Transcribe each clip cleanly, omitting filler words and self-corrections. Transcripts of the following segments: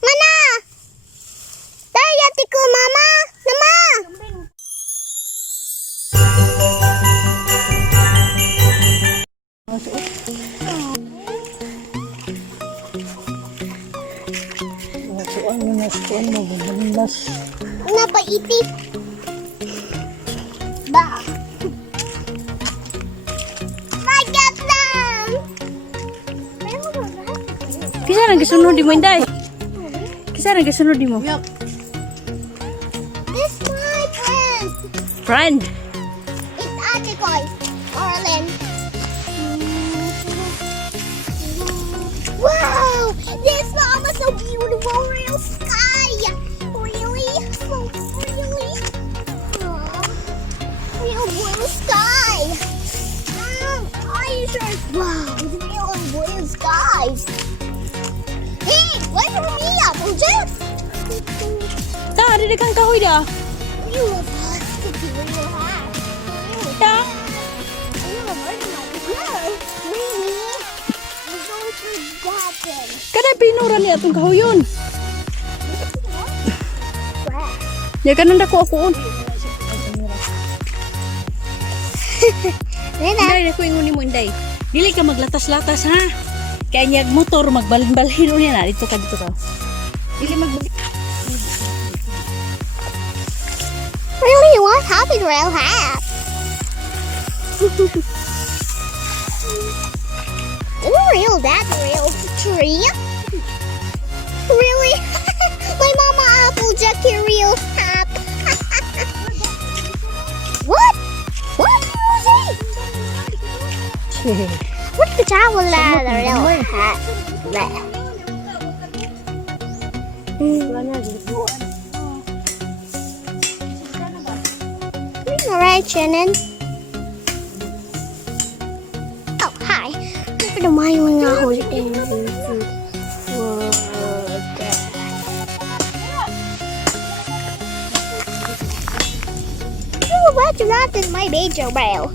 Mana? Dayati ko, mama. Nama. Kenapa iti? Ba. Magat lang. Kisa na gisunod di mo, Inday? Kisa na gisunod di mo? This my friend. Friend. It's Ate Koy. Orlin. Wow! This mom is so beautiful. Real sky. Really? Oh, really? Aw. Real blue sky. Are you sure? Wow, it's real blue skies. Hey, wait for me, Applejack. Ta, ada kang kahoy dah. You love us to be real hot. Ta. Kada pinura niya atong kahoyon. Ya kanan dako ako on. Inday, ako ingon mo, Inday. Dili ka maglatas-latas ha. Kaya niya motor magbalhin-balhin niya na dito ka. Dili magbalik. Really, what happened, real hat? Real, that's a real tree. Really? My mama Applejack here real hat. What? What, Rosie? What's the towel the real hat? There. Alright, Shannon. Oh, hi. Look at my one holding. Oh, what's that in my major rail?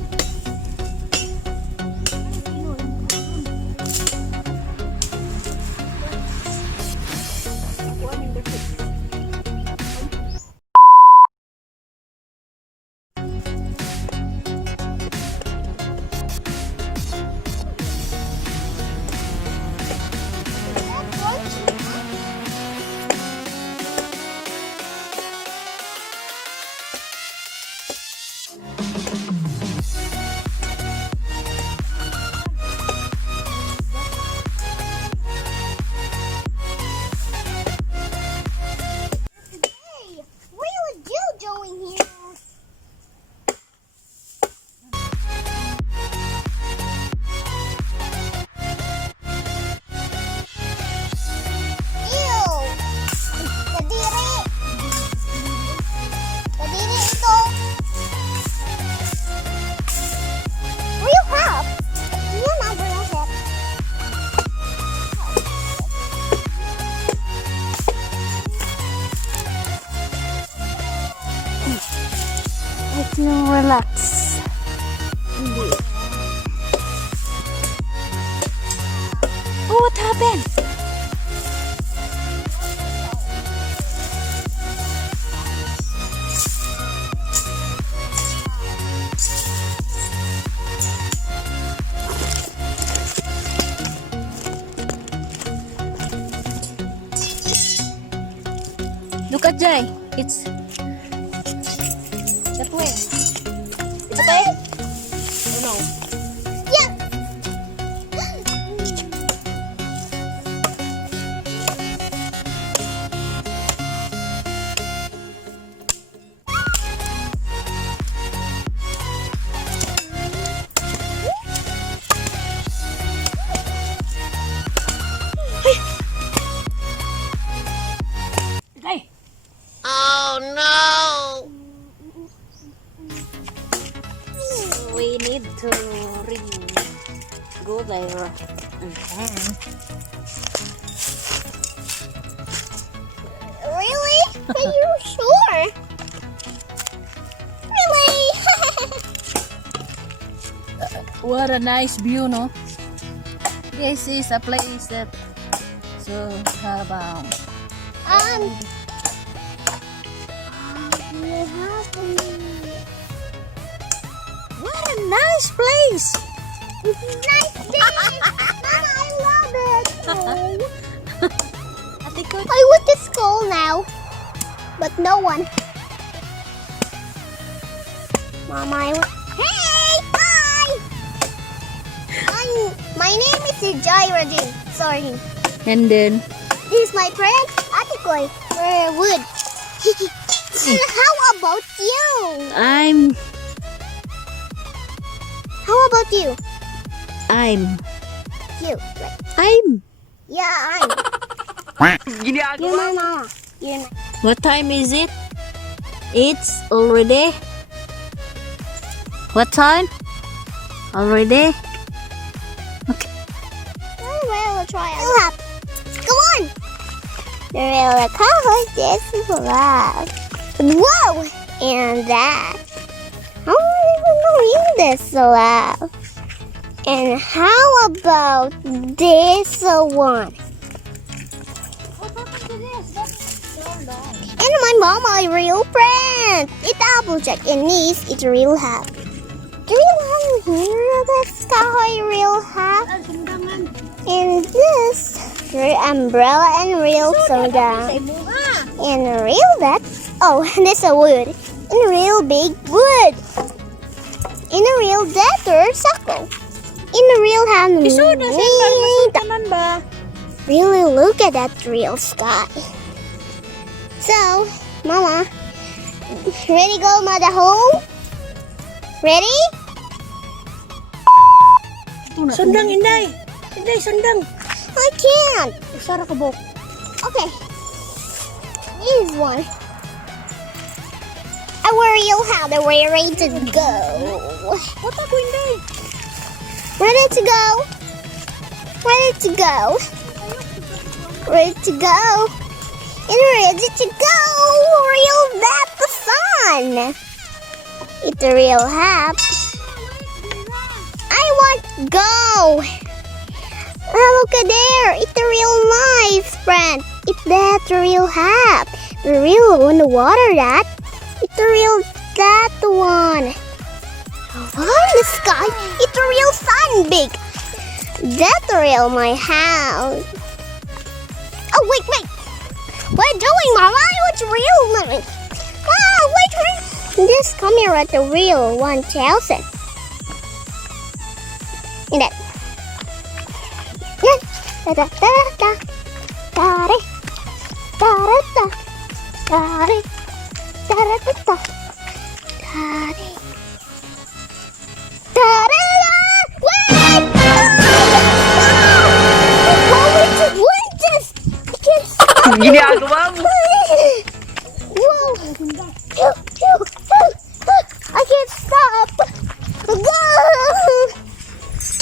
Relax. Oh, what happened? Look at Jai. It's that way. It's okay? Oh no. Yeah. Hey. Oh no. We need to go there and then. Really? Are you sure? Really? What a nice view, no? This is a place that So, habang. What a nice place! Nice day! Mama, I love it! Ate ko. I went to school now, but no one. Mama, I went. Hey! Hi! My name is Jairajin. Sorry. And then, This is my friend, Atikoy. We're wood. And how about you? How about you? I'm. You. Right. Yeah, I'm. You're my mama. You're my... What time is it? It's already. What time? Already? Okay. Oh, well, we'll try it. Go on. The real color this is love. Whoa! And that. How are we gonna this love? And how about this one? And my mama, real friend. It's Applejack and niece, it's real hat. Do you want to hear the sky real hat? And this umbrella and real soda. And real that. Oh, and this a wood. And real big wood. In a real death circle. In a real hand. Really look at that real sky. So, Mama, ready go mother home? Ready? Sundang, Inday! Inday, sundang! I can't. Sara ka bok. Okay. Here's one. I worry you how they're ready to go. What ako, Inday? Ready to go. Ready to go. Ready to go. And ready to go. Real that the sun. It's a real hap. I want to go. Look at there. It's a real nice friend. It's that real hap. The real one to water that. It's a real that one. Oh, the sky. It's a real sun big. That's real my house. Oh, wait. What are you doing, Mama? What's real, Mommy? Ah, wait. Just come here at the real 1,000. In that. Da da da da da da da da da da da da da Ginagawa mo! Whoa! I can't stop! Go!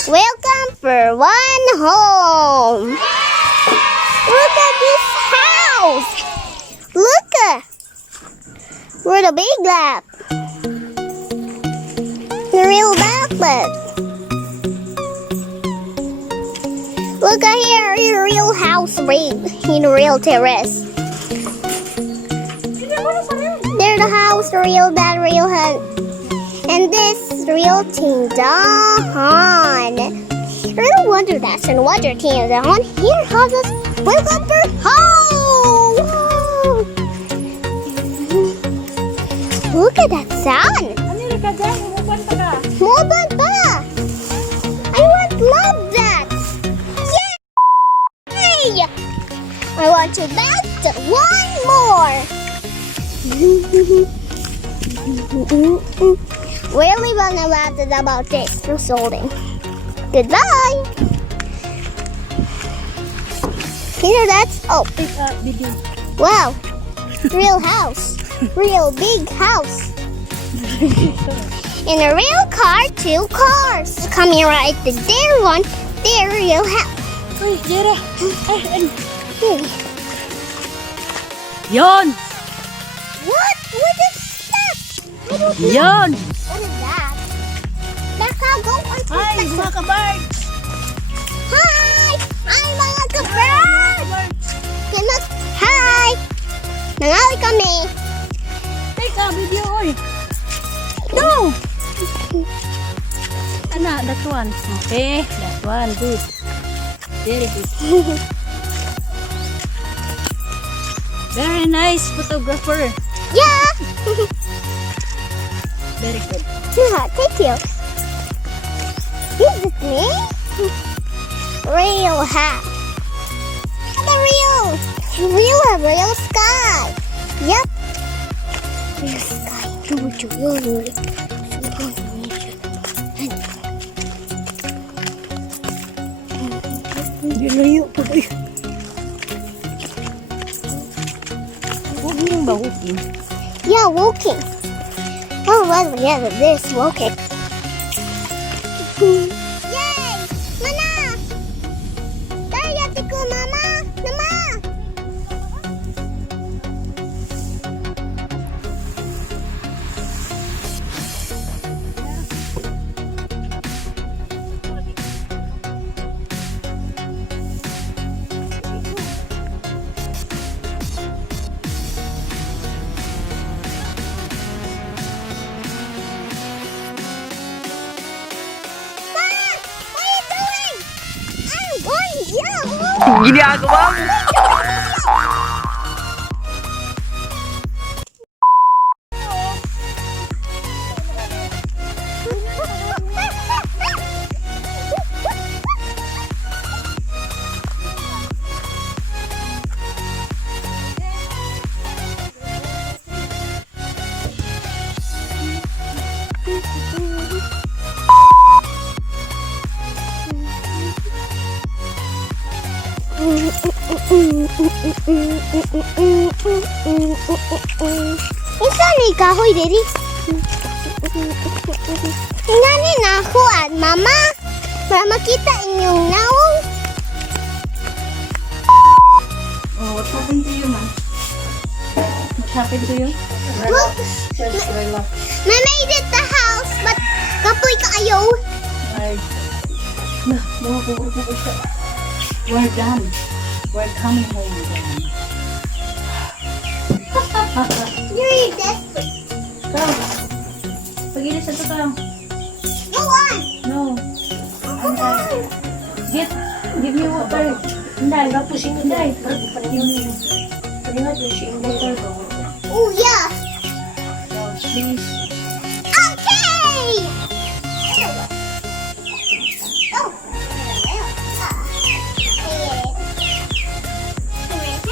Welcome for one home! Look at this house! Look! We're the big lap! The real backlet! Look at here, in a real house big, in a real terrace. There's the house, the real bad, real head. And this real team down. Real wonder that's and water team down. Here houses welcome for home. Look at that sun. Mobile pa. I want love that. Yay! I want to bet one more. Really want to bet about this resulting. Goodbye. You know that's wow. Real house. Real big house. In a real car, 2 cars. Coming right to their one, their real house. Uy, Jera! Yon! What? What is that? I don't know. Yon! What is that? That's how go on to Hi, the mga kabirds! Hi! Ay, mga ka-birds! Hi! Nangawi kami. Teka, video, oy. No! Ana, that one. Okay, that one, good. Very good. Very nice photographer. Yeah! Very good. Yeah, thank you. Is it me? Real hat. The real sky. Yep. Real sky. Hindi layo po kayo. Walking ba, walking? Yeah, walking. Oh, well, yeah, this walking. Yay! Mana! Dayati ko, mama! Mama! Ginagawa mo. Isa ni kahoy diri. Ingani na ako at mama para makita inyong naong. Oh, what happened to you, man? What happened to you? Look, Just relax. I made it the house but kapoy kaayo. Ay. No, we're done. We're coming home again. You're desperate. Come. Pagilis sa ito. Go on. No. Come on. Give me water. Inday, pusing Inday. Oh yeah. Please. Okay.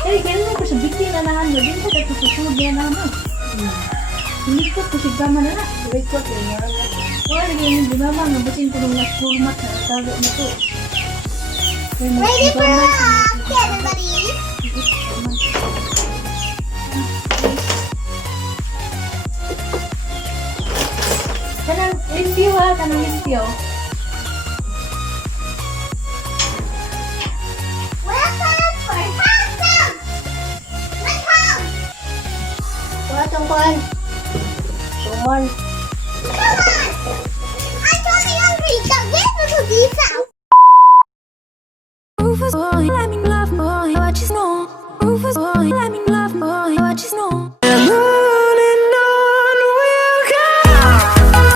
Eh, ganun ko sa biti na nahan mo. Din ko tayo susunod niya naman. Hindi ko pusigama na na. Wait ko, kaya wala lagi yung bumama. Nabasin ko nung last format na tago na to. Ready for rock, everybody. Kanang limpyo ha, kanang limpyo. Welcome for Welcome. Welcome. Wala tong kuhan. Suman.